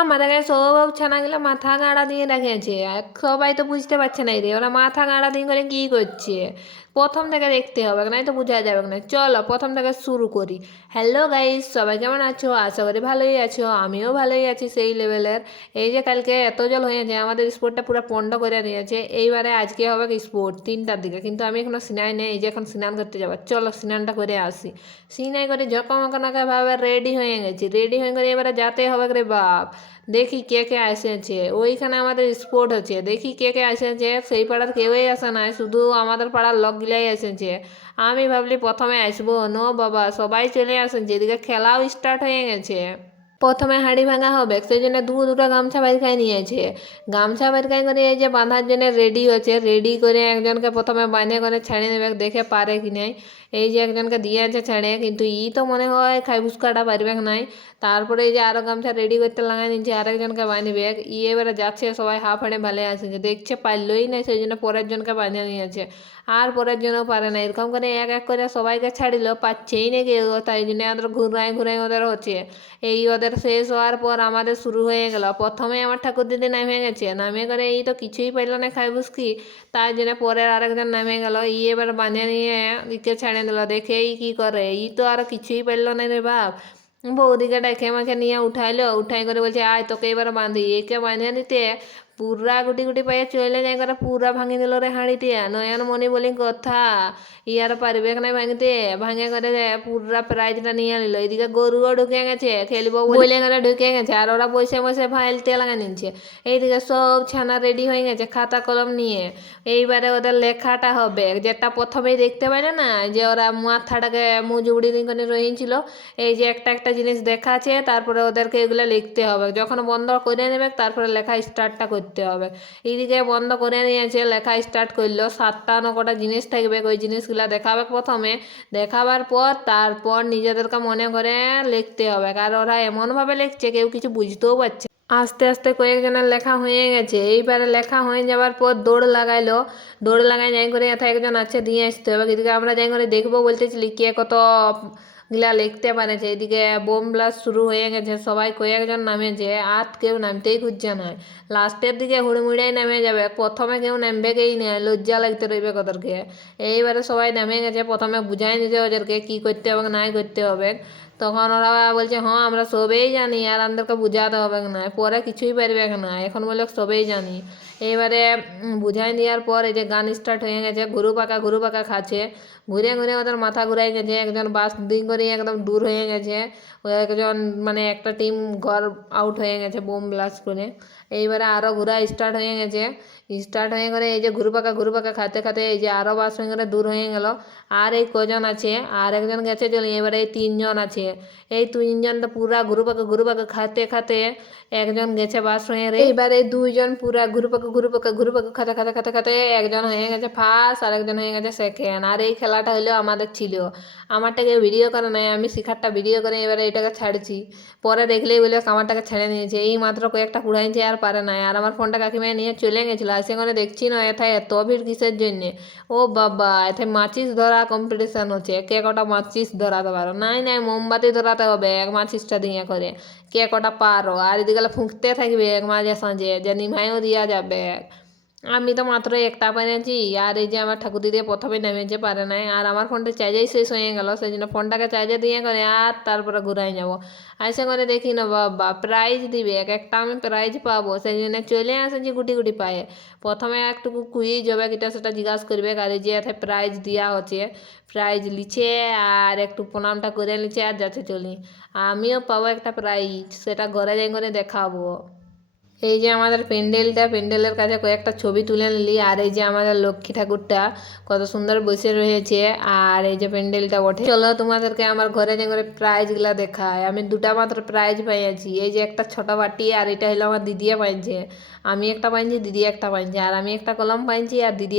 আমাদের কাছে সব ছানাগুলো মাথা গাঁড়া দিয়ে রেখেছে সবাই তো বুঝতে পারছে না রে ওরা মাথা গাঁড়া দিয়ে করে কী করছে প্রথম থেকে দেখতে হবে নাই তো বোঝা যাবে না। চলো, প্রথম থেকে শুরু করি। হ্যালো গাইস সবাই কেমন আছো? আশা করি ভালোই আছো, আমিও ভালোই আছি সেই লেভেলের এই যে কালকে এত জল হয়েছে, আমাদের স্পোর্টটা পুরো পন্ড করে দিয়েছে এইবারে আজকে হবে স্পোর্ট তিনটার দিকে, কিন্তু আমি এখনও সিনাই নেই, এই যে এখন স্নান করতে যাব। চলো স্নানটা করে আসি। সিনাই করে জকমকনাকে ভাবে রেডি হয়ে গেছি। রেডি হয়ে করে এবারে যাতে হবে রে বাপ। দেখি কে কে আসেছে ওইখানে আমাদের স্পোর্ট হচ্ছে দেখি কে কে আসেছে সেই পাড়ার কেউই আসে নাই। শুধু আমাদের পাড়ার লোকগুলাই এসেছে আমি ভাবলি প্রথমে আসব। নো বাবা, সবাই চলে আসেন যেদিকে খেলাও স্টার্ট হয়ে গেছে। প্রথমে হাঁড়ি ভাঙা হবে, সেই জন্য দু দুটো গামছা বাইর খাই নিয়েছে গামছা বাইর খাই করে এই যে বাঁধার জন্য রেডি হচ্ছে রেডি করে একজনকে প্রথমে বাঁধে করে ছেড়ে নেবে, দেখে পারে কি নাই। এই যে একজনকে দিয়ে আছে ছেড়ে কিন্তু ই তো মনে হয় খাই ফুচকাটা পারবে নাই। তারপরে এই যে আরও গামছা রেডি করতে লাগাই নিচ্ছে, আরেকজনকে বাঁধবে ই এবারে যাচ্ছে, সবাই হাফ হাঁড়ে ভালে আসছে দেখছে পারলই না সেই জন্য পরের জনকে বাঁধে নিয়েছে আর পরের জন্য পারে না, এরকম করে এক এক করে সবাইকে ছাড়িল, পাচ্ছেই না কেউ, তাই জন্য ওদের ঘুরাই ঘুরাই ওদের হচ্ছে। এই ওদের শেষ হওয়ার পর আমাদের শুরু হয়ে গেল। প্রথমে আমার ঠাকুর দিদি নামে গেছে। নামে করে এই তো কিছুই পাইল না খাই বুসকি তাই জন্য পরের আরেকজন নামে গেল। ই এবার বাঁধে নিয়ে ইকে ছাড়ে দিল। দেখে এই কী করে? ই তো আর কিছুই পাইল না রে বাপ। বৌদিকে ডেকে মাকে নিয়ে উঠাইলো। উঠাই করে বলছে, আয় তোকে এবার বাঁধি। একে বাঁধে নিতে পুরা গুটি গুটি পাইয়ে চলে যাই করে পুরা ভাঙি দিল রে হাঁড়িতে নয়ন মনি বলি কথা ইয়ার পারবে না ভাঙতে ভাঙে করে পুরা প্রাইজটা নিয়ে নিল এদিকে গরুও ঢুকে গেছে খেলব বলে করে ঢুকে গেছে আর ওরা বসে বসে ফাইলতে লাগা নিচ্ছে এইদিকে সব ছানা রেডি হয়ে গেছে খাতা কলম নিয়ে এইবারে ওদের লেখাটা হবে যেটা প্রথমেই দেখতে পারে না যে ওরা মাথাটাকে মুজুবড়ি করে রয়েছিল এই যে একটা একটা জিনিস দেখাচ্ছে তারপরে ওদেরকে এগুলো লিখতে হবে যখন বন্ধ করে নেবে তারপরে লেখা স্টার্টটা করতে হবে। এইদিকে বন্ধ করে নিয়েছে, লেখা স্টার্ট করল সাতটা না কটা জিনিস থাকবে, ওই জিনিসগুলো দেখাবে প্রথমে। দেখাবার পর, তারপর নিজেদেরকে মনে করে লিখতে হবে, কারণ ওরা এমনভাবে লিখছে, কেউ কিছু বুঝতেও পারছে আস্তে আস্তে কয়েকজনের লেখা হয়ে গেছে, এইবারে লেখা হয়ে যাওয়ার পর দৌড় লাগাইলো। দৌড় লাগাই যাই করে এত একজন আছে, দিয়ে আসতে হবে। এদিকে আমরা যাই করে দেখব বলতেছিলি কে কত গিলা লিখতে পারে যে এদিকে বোম ব্লাস্ট শুরু হয়ে গেছে, সবাই কয়েকজন নামেছে আর কেউ নামতেই খুঁজছে না। লাস্টের দিকে হুড়মুড়াই নামে যাবে, প্রথমে কেউ নামবে কেই না, লজ্জা লাগতে রইবে ওদেরকে। এইবারে সবাই নামে গেছে, প্রথমে বুঝাই নিতে ওদেরকে কী করতে হবে, নাই করতে হবে। তখন ওরা বলছে হ্যাঁ আমরা সবেই জানি আর আমাদেরকে বুঝাতে হবে না। পরে কিছুই পারবে না। এখন বলে সবেই জানি। এবারে বুঝাই দেওয়ার পর এই যে গান স্টার্ট হয়ে গেছে ঘুরু পাকা ঘুরু পাকা খাচ্ছে। ঘুরে ঘুরে ওদের মাথা ঘুরাই গেছে, একজন বাস দিন করে একদম দূর হয়ে গেছে। একজন মানে একটা টিম ঘর আউট হয়ে গেছে বোম ব্লাস্ট করে। এইবারে আরও ঘোরা স্টার্ট হয়ে গেছে। স্টার্ট হয়ে করে এই যে ঘুরু পাকা ঘুরু পাকা খাতে খাতে এই যে আরও বাস হয়ে করে দূর হয়ে গেল। আর এই কজন আছে? আর একজন গেছে চলে, এবারে এই তিনজন আছে। এই তিনজন তো পুরা ঘুরু পাকা ঘুরু পাকা খাতে খাতে একজন গেছে বাস হয়ে এইবার এই দুইজন পুরা ঘুরু পাকা ঘুরু পাকা ঘুরু পাকা খাতে খাতে খাতে খাতে একজন হয়ে গেছে ফার্স্ট আর একজন হয়ে গেছে সেকেন্ড আর এই খেলাটা হলেও আমাদের ছিল। আমারটাকে ভিডিও করে নেয় আমি শিখারটা ভিডিও করে এবারে এটাকে ছাড়ছি। পরে দেখলেই বলে আমারটাকে ছেড়ে নিয়েছে এই মাত্র কয়েকটা কুড়াইছে আর পারে না আর আমার ফোনটা কাকিমায় নিয়ে চলে গেছিল। আর সেখানে দেখছি না এথায় এত ভিড় কিসের জন্যে? ও বাবা, এথায় মাচিস ধরা কম্পিটিশান হচ্ছে। কে কটা মাচিস ধরাতে পারো নাই নাই, মোমবাতি ধরাতে হবে, এক মাচিসটা দিয়ে করে। কে কটা পারো? আর এদিকে ফুঁকতে থাকবে, এক মাঝে সাঁঝে যে নিমাইও দিয়া যাবে। আমি তো মাত্র একটা পেরেছি আর এই যে আমার ঠাকুর দিদি প্রথমে নেমেছে পারে নাই আর আমার ফোনটা চার্জেই শেষ হয়ে গেল সেই জন্য ফোনটাকে চার্জে দিয়ে করে আর তারপরে ঘুরাই যাব আসে করে দেখি না, বাবা প্রাইজ দিবে, এক একটা আমি প্রাইজ পাবো সেই জন্য চলে আসেছি গুটি গুটি পায়ে। প্রথমে একটু কুইজ হবে, কিটা সেটা জিজ্ঞাসা করবে আর এই যে এতে প্রাইজ দেওয়া হচ্ছে প্রাইজ লিছে, আর একটু প্রণামটা করে লিছে আর যাচ্ছে চলি। আমিও পাবো একটা প্রাইজ সেটা ঘরে যাই করে দেখাবো। এই যে আমাদের প্যান্ডেলটা প্যান্ডেলের কাছে কয়েকটা ছবি তুলে নিলি, আর এই যে আমাদের লক্ষ্মী ঠাকুরটা কত সুন্দর বসে রয়েছে, আর এই যে প্যান্ডেলটা ওঠে চলো তোমাদেরকে আমার ঘরে যে করে প্রাইজগুলা দেখায়। আমি দুটা মাত্র প্রাইজ পাইয়াছি। এই যে একটা ছোট বাটি, আর এটা হলো আমার দিদিয়া পাইছে আমি একটা পাইছি দিদি একটা পাইছে আর আমি একটা কলম পাইছি আর দিদি